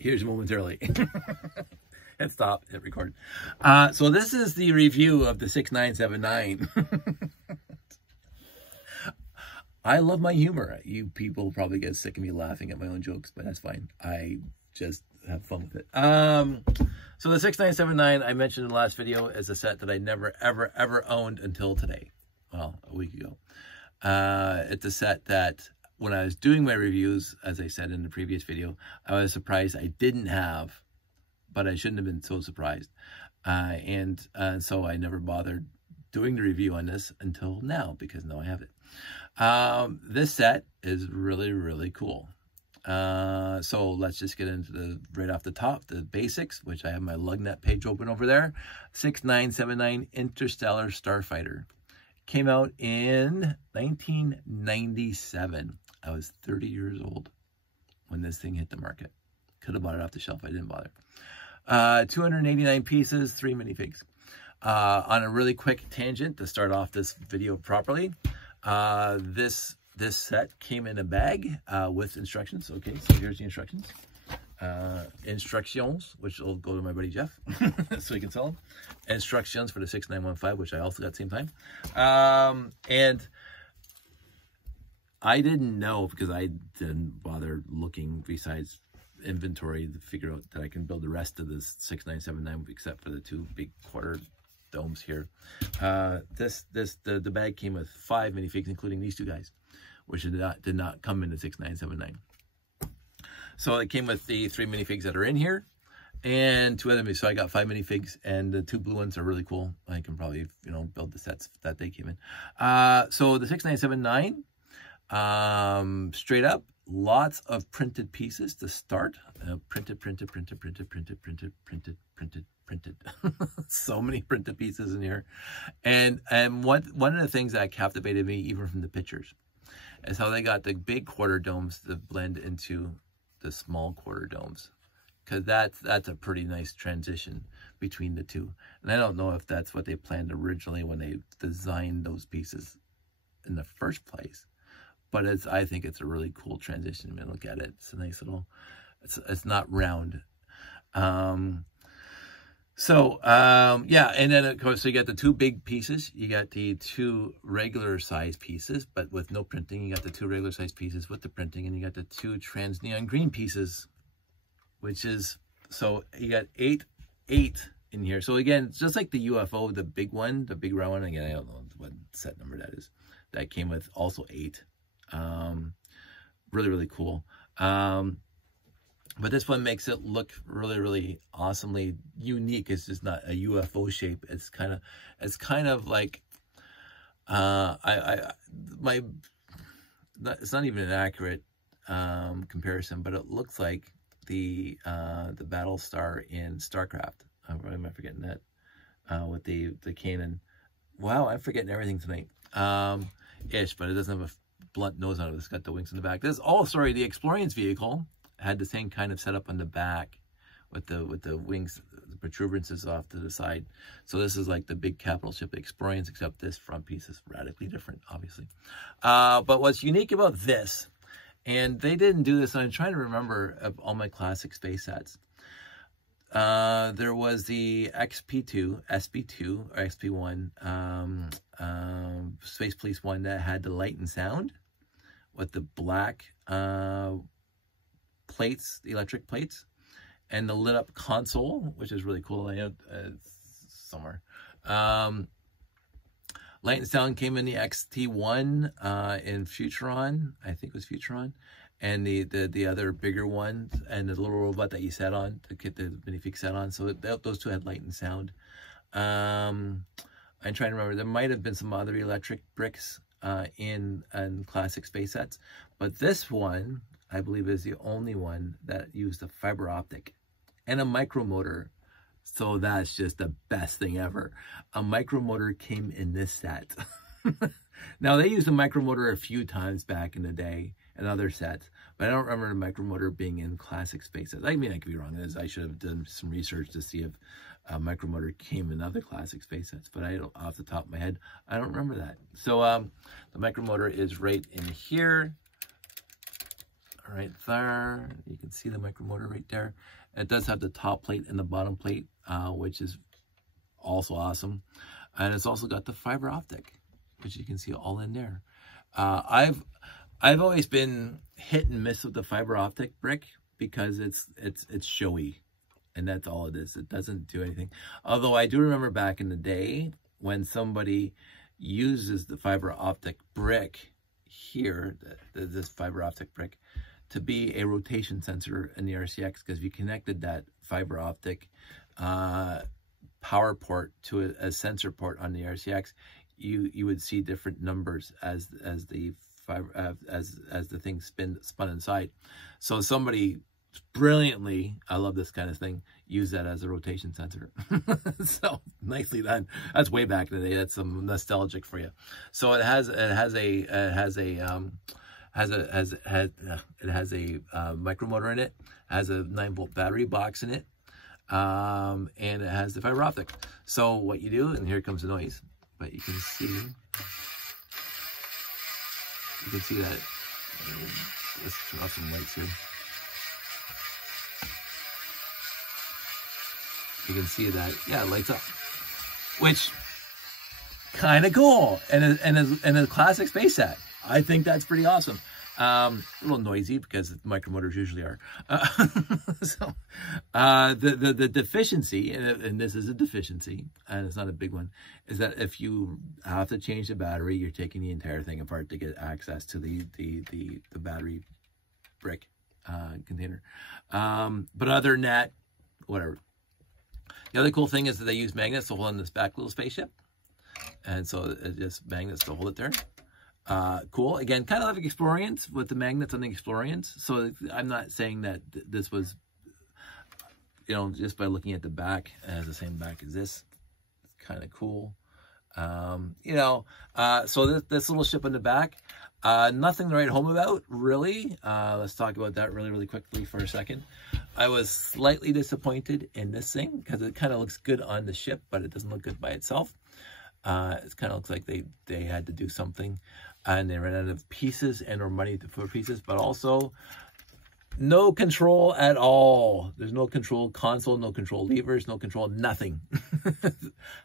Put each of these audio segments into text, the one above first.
here's momentarily. Hit stop, hit record. So this is the review of the 6979. I love my humor. You people probably get sick of me laughing at my own jokes, but that's fine. I just have fun with it. So the 6979 I mentioned in the last video is a set that I never, ever, ever owned until today. Well, a week ago. It's a set that when I was doing my reviews, as I said in the previous video, I was surprised I didn't have, but I shouldn't have been so surprised. And so I never bothered doing the review on this until now, because now I have it. This set is really, really cool. So let's just get into right off the top, the basics, which I have my Lugnet page open over there. 6979 Interstellar Starfighter. Came out in 1997. I was 30 years old when this thing hit the market. Could have bought it off the shelf. I didn't bother. 289 pieces, 3 minifigs. On a really quick tangent to start off this video properly, this set came in a bag with instructions. Okay, so here's the instructions. Instructions, which will go to my buddy Jeff, so he can sell them. Instructions for the 6915, which I also got at the same time. And I didn't know, because I didn't bother looking besides inventory to figure out that I can build the rest of this 6979 except for the 2 big quarter domes here. The bag came with 5 minifigs, including these 2 guys, which did not come in the 6979. So it came with the 3 minifigs that are in here and 2 other. So I got 5 minifigs, and the 2 blue ones are really cool. I can probably, you know, build the sets that they came in. So the 6979, straight up, lots of printed pieces to start. Printed. So many printed pieces in here. And one of the things that captivated me, even from the pictures, is how they got the big quarter domes to blend into the small quarter domes, because that's a pretty nice transition between the two. And I don't know if that's what they planned originally when they designed those pieces in the first place, but I think it's a really cool transition. I mean, look at it. It's a nice little, it's not round. Yeah, and then of course, so you got the 2 big pieces. You got the 2 regular size pieces, but with no printing. You got the 2 regular size pieces with the printing, and you got the 2 trans neon green pieces, which is, so you got 8 in here. So again, it's just like the UFO, the big one, the big round one. Again, I don't know what set number that is. That came with also 8. Really, really cool. But this one makes it look really, really awesomely unique. It's just not a UFO shape. It's kind of like, it's not even an accurate comparison, but it looks like the battle star in StarCraft. Am I forgetting that? With the cannon. Wow, I'm forgetting everything tonight. Ish, but it doesn't have a blunt nose on it. It's got the wings in the back. This, oh, sorry, the Explorians vehicle had the same kind of setup on the back with the wings, the protuberances off to the side. So this is like the big capital ship, the Explorians, except this front piece is radically different, obviously. But what's unique about this, and they didn't do this, I'm trying to remember of all my classic space sets. There was the XP2, SP2, or XP1, Space Police 1 that had the light and sound with the black plates, the electric plates, and the lit up console, which is really cool. I know somewhere. Light and sound came in the XT1 in Futuron, I think it was Futuron, and the other bigger ones, and the little robot that you sat on to get the minifig set on. So those 2 had light and sound. I'm trying to remember. There might have been some other electric bricks in classic space sets, but this one, I believe, is the only one that used a fiber optic and a micromotor. So that's just the best thing ever. A micromotor came in this set. Now, they used a micromotor a few times back in the day in other sets, but I don't remember the micromotor being in classic space sets. I mean, I could be wrong. I should have done some research to see if a micromotor came in other classic space sets, but I don't, off the top of my head, I don't remember that. So the micromotor is right in here. right there. You can see the micromotor right there. It does have the top plate and the bottom plate, which is also awesome. And it's also got the fiber optic, which you can see all in there. I've always been hit and miss with the fiber optic brick because it's showy, and that's all it is. It doesn't do anything. Although I do remember back in the day when somebody uses the fiber optic brick here, this fiber optic brick, to be a rotation sensor in the RCX, because if you connected that fiber optic power port to a sensor port on the RCX, you would see different numbers as the fiber as the thing spun inside. So somebody brilliantly, I love this kind of thing, use that as a rotation sensor. So nicely done. That's way back in the day. That's some nostalgic for you. So it has a micromotor in it, has a 9-volt battery box in it, and it has the fiber optic. So what you do, and here comes the noise, but you can see that. Let's turn off some lights here. You can see that, yeah, it lights up, which kind of cool, and a classic space set. I think that's pretty awesome. A little noisy because micromotors usually are. So the deficiency, and this is a deficiency, and it's not a big one, is that if you have to change the battery, you're taking the entire thing apart to get access to the battery brick container. But other than that, whatever. The other cool thing is that they use magnets to hold on this back little spaceship, and so it just magnets to hold it there. Cool. Again, kind of like Explorians with the magnets on the Explorians. So I'm not saying that this was, you know, just by looking at the back, it has the same back as this. It's kind of cool. You know, so this little ship in the back, nothing to write home about, really. Let's talk about that really quickly for a second. I was slightly disappointed in this thing because it kind of looks good on the ship, but it doesn't look good by itself. It kind of looks like they had to do something, and they ran out of pieces and or money for pieces, but also no control at all. There's no control console, no control levers, no control, nothing.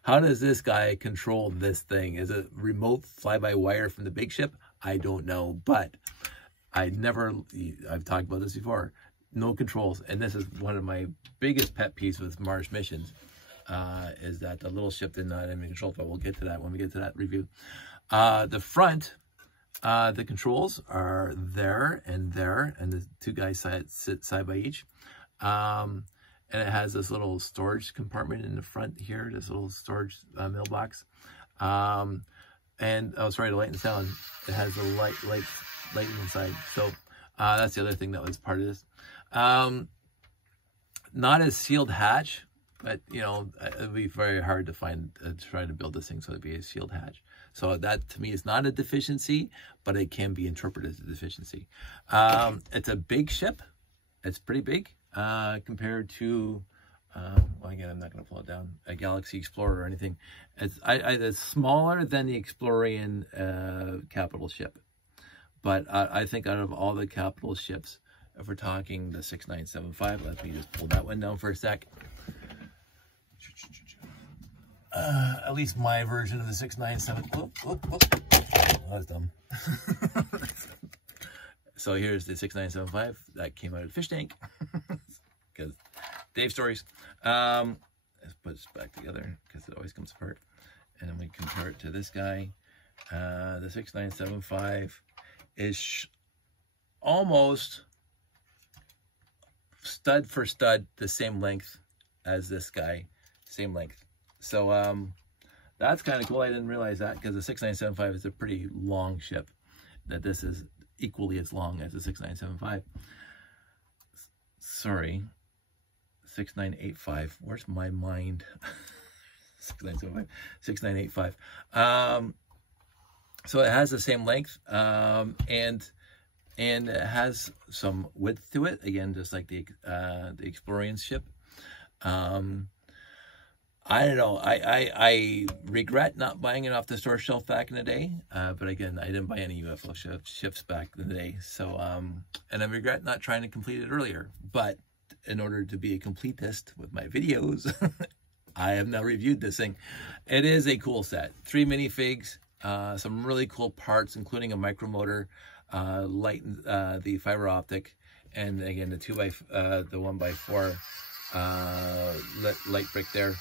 How does this guy control this thing? Is it remote fly-by-wire from the big ship? I don't know, but I've talked about this before. No controls, and this is one of my biggest pet peeves with Mars missions, is that the little ship did not have any control, but we'll get to that when we get to that review. The front, the controls are there, and the two guys sit side by each. And it has this little storage compartment in the front here, this little storage mailbox. And oh, sorry, the light and sound. It has the lighting inside. So that's the other thing that was part of this. Not a sealed hatch, but you know, it would be very hard to find, try to build this thing so it'd be a sealed hatch. So that to me is not a deficiency, but it can be interpreted as a deficiency. It's a big ship. It's pretty big compared to, well, again, I'm not going to pull it down, a Galaxy Explorer or anything. It's smaller than the Explorian capital ship. But I think out of all the capital ships, if we're talking the 6975, let me just pull that one down for a sec. At least my version of the 697. That was dumb. So here's the 6975 that came out of the fish tank because Dave stories. Let's put this back together because it always comes apart, and then we compare it to this guy. The 6975 is almost stud for stud the same length as this guy, same length. So that's kind of cool. I didn't realize that because the 6975 is a pretty long ship, that this is equally as long as the 6975. Sorry, 6985. Where's my mind? 6975, 6985. So it has the same length, and it has some width to it. Again, just like the Explorian ship. I don't know. I regret not buying it off the store shelf back in the day. But again, I didn't buy any UFO ships back in the day. So, and I regret not trying to complete it earlier. But in order to be a completist with my videos, I have now reviewed this thing. It is a cool set. 3 minifigs, some really cool parts, including a micromotor, the fiber optic, and again the 1x4 light brick there.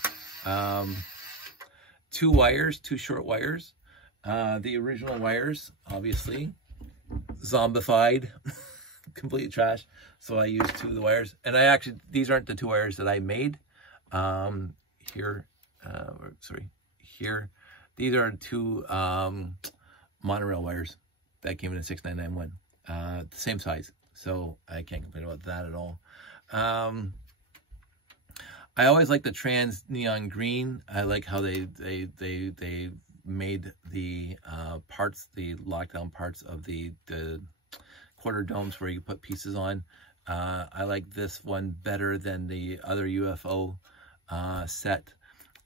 2 wires, 2 short wires. The original wires, obviously, zombified, complete trash. So I used 2 of the wires, and these aren't the 2 wires that I made. Here, these are 2 monorail wires that came in a 6991, the same size. So I can't complain about that at all. I always like the trans neon green. I like how they made the parts, the lockdown parts of the quarter domes where you put pieces on. I like this one better than the other UFO set,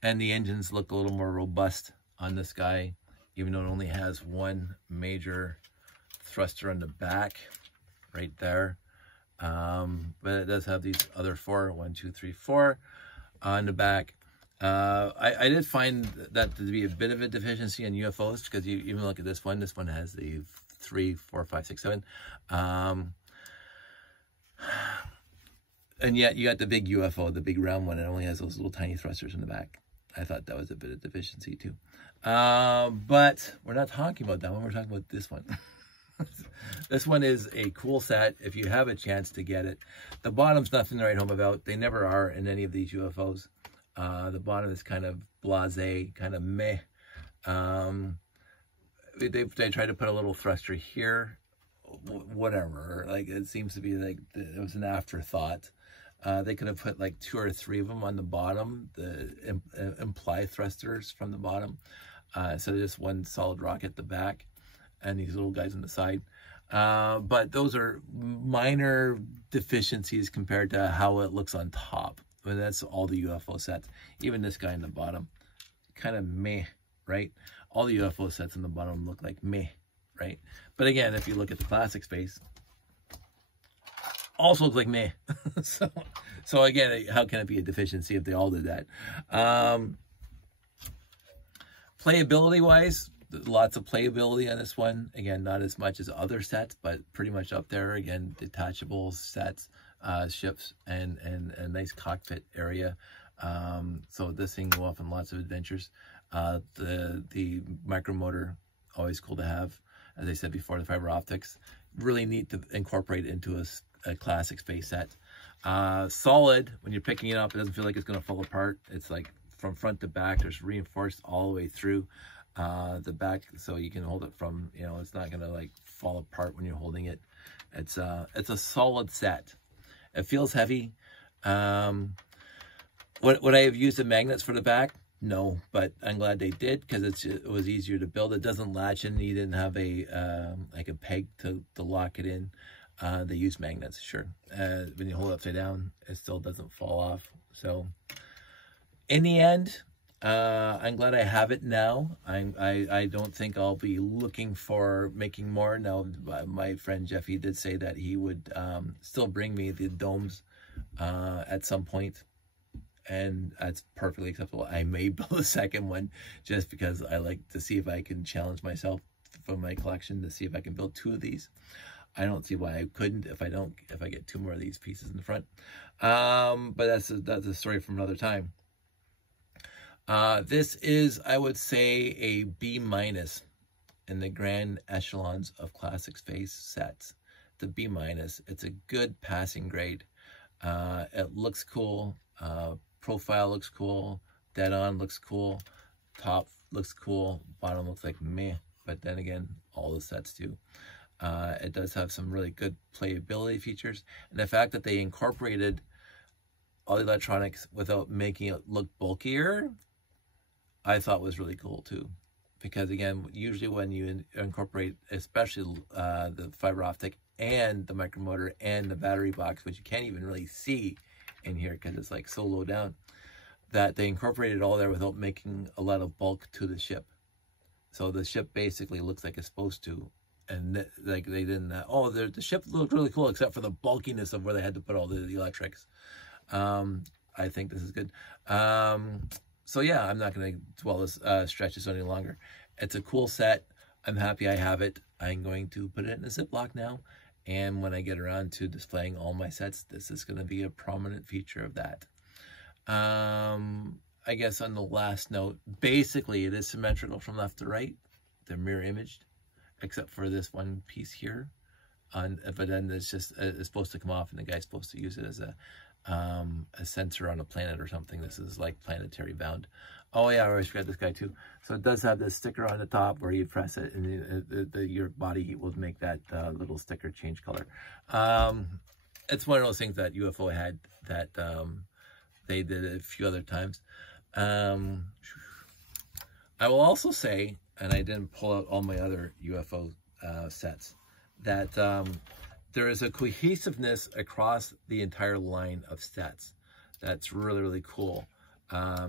and the engines look a little more robust on this guy, even though it only has 1 major thruster on the back right there. But it does have these other 4, 1, 2, 3, 4 on the back. I did find that to be a bit of a deficiency in UFOs, because you even look at this one has the 3, 4, 5, 6, 7. And yet you got the big UFO, the big round one. It only has those little tiny thrusters in the back. I thought that was a bit of deficiency too. But we're not talking about that one. We're talking about this one. This one is a cool set if you have a chance to get it. The bottom's nothing to write home about. They never are in any of these UFOs. The bottom is kind of blasé, kind of meh. They tried to put a little thruster here, whatever. Like, it seems to be like it was an afterthought. They could have put like 2 or 3 of them on the bottom, the implied thrusters from the bottom. So just 1 solid rocket at the back, and these little guys on the side. But those are minor deficiencies compared to how it looks on top. I mean, that's all the UFO sets. Even this guy in the bottom, kind of meh, right? All the UFO sets on the bottom look like meh, right? But again, if you look at the classic space, also looks like meh. so again, how can it be a deficiency if they all did that? Playability wise, lots of playability on this one. Again, not as much as other sets, but pretty much up there. Again, detachable sets, ships, and a nice cockpit area. So this thing can go off on lots of adventures. The micromotor, always cool to have. As I said before, the fiber optics, really neat to incorporate into a classic space set. Solid, when you're picking it up, it doesn't feel like it's going to fall apart. It's like from front to back, there's reinforced all the way through the back, so you can hold it from, it's not going to like fall apart when you're holding it. It's a solid set. It feels heavy. Would I have used the magnets for the back? No, but I'm glad they did, because it was easier to build. It doesn't latch in. You didn't have like a peg to lock it in. They use magnets, sure. When you hold it upside down, it still doesn't fall off. So in the end, I'm glad I have it now. I don't think I'll be looking for making more. Now, my friend Jeffy did say that he would still bring me the domes at some point, and that's perfectly acceptable. I may build a second one just because I like to see if I can challenge myself from my collection to see if I can build 2 of these. I don't see why I couldn't if I get 2 more of these pieces in the front. But that's a story from another time. This is, I would say, a B- in the grand echelons of classic space sets. The B-. It's a good passing grade. It looks cool. Profile looks cool. Dead on looks cool. Top looks cool. Bottom looks like meh. But then again, all the sets do. It does have some really good playability features. And the fact that they incorporated all the electronics without making it look bulkier, I thought was really cool too. Because again, usually when you incorporate, especially the fiber optic and the micromotor and the battery box, which you can't even really see in here because it's like so low down, that they incorporated it all there without making a lot of bulk to the ship. So the ship basically looks like it's supposed to. And like they didn't, the ship looked really cool except for the bulkiness of where they had to put all the electrics. I think this is good. So yeah, I'm not going to dwell this, stretch this any longer. It's a cool set. I'm happy I have it. I'm going to put it in a Ziploc now. And when I get around to displaying all my sets, this is going to be a prominent feature of that. I guess on the last note, basically it is symmetrical from left to right. They're mirror imaged, except for this one piece here. But then it's just, it's supposed to come off and the guy's supposed to use it as a sensor on a planet or something. This is like planetary bound. Oh yeah, I always forgot this guy too. So it does have this sticker on the top where you press it and your body heat will make that little sticker change color. It's one of those things that UFO had that they did a few other times. I will also say, and I didn't pull out all my other UFO sets, that there is a cohesiveness across the entire line of sets that's really, really cool,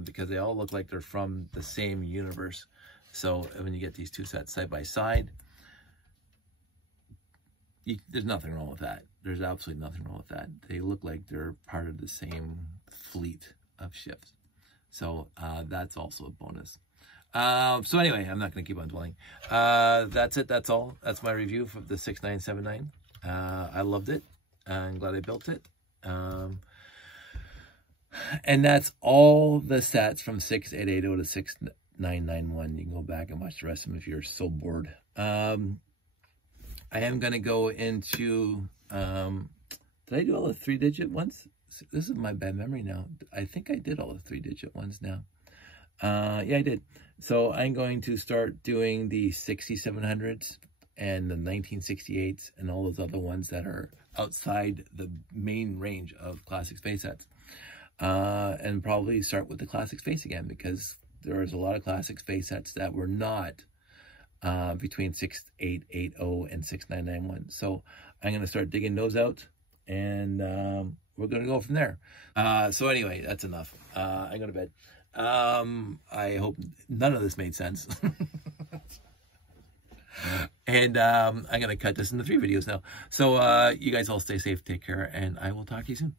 because they all look like they're from the same universe. So when you get these two sets side by side, there's nothing wrong with that. There's absolutely nothing wrong with that. They look like they're part of the same fleet of ships. So that's also a bonus. So anyway, I'm not going to keep on dwelling. That's it. That's all. That's my review of the 6979. I loved it. I'm glad I built it. And that's all the sets from 6880 to 6991. You can go back and watch the rest of them if you're so bored. I am going to go into, did I do all the 3-digit ones? This is my bad memory now. I think I did all the 3-digit ones now. Yeah, I did. So I'm going to start doing the 6700s and the 1968s and all those other ones that are outside the main range of classic space sets. And probably start with the classic space again, because there is a lot of classic space sets that were not between 6880 and 6991. So I'm going to start digging those out, and we're going to go from there. So anyway, that's enough. I'm going to bed. I hope none of this made sense. And I'm going to cut this into 3 videos now. So you guys all stay safe, take care, and I will talk to you soon.